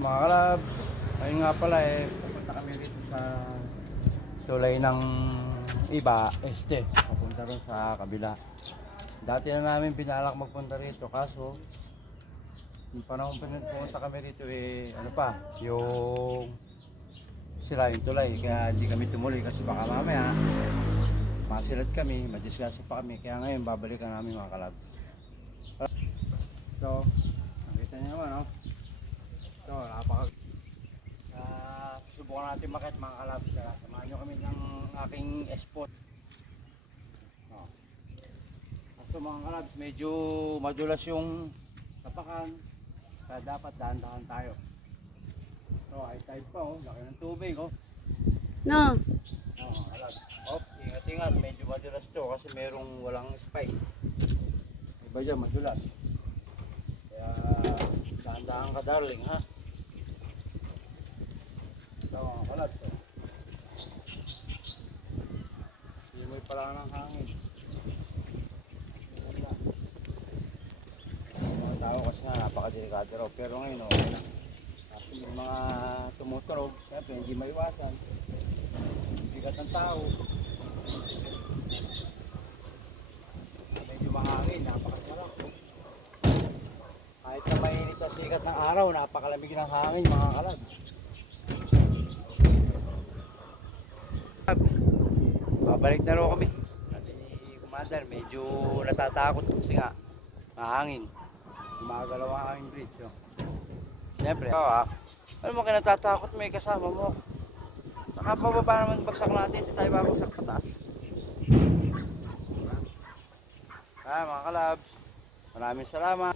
Mga kalabs, ayun nga pala pupunta kami dito sa tulay ng iba, papunta rin sa kabila. Dati na namin binalak magpunta rito, kaso yung panahon pumunta kami rito ano pa, yung sira yung tulay, kaya hindi kami tumuloy kasi baka mamaya masilat kami, madisgrasya pa kami, kaya ngayon babalikan namin mga kalabs. So, nakita niyo naman, no? So, subukan natin makit mga kalabs. Samahan nyo kami ng aking spot. So mga kalabs, medyo madulas yung tapakan, kaya dapat dahan-dahan tayo. So, high tide pa, laki ng tubig. No. Mga kalabs, ingat-ingat, medyo madulas to kasi merong walang spike. Iba dyan, madulas. Kaya dahan-dahan ka darling, ha? Ito mga kalabs, simoy pala ng hangin. Mga tao kasi nga napakadelikado raw, pero ngayon okay lang. Kasi may mga tumuturog, siyempre hindi maiwasan. Bigat ng tao. Medyo mahangin, napakasarap. Kahit na mainit na sikat ng araw, napakalamig ng hangin mga kalabs. Babalik na rin kami. Natin ni Commander, medyo natatakot kasi nga mahangin. Gumagalaw ang aking bridge. Siyempre, ano mo kinatatakot, may kasama mo. Saka pababa naman bagsak natin, hindi tayo babagsak pataas. Mga kalabs, maraming salamat.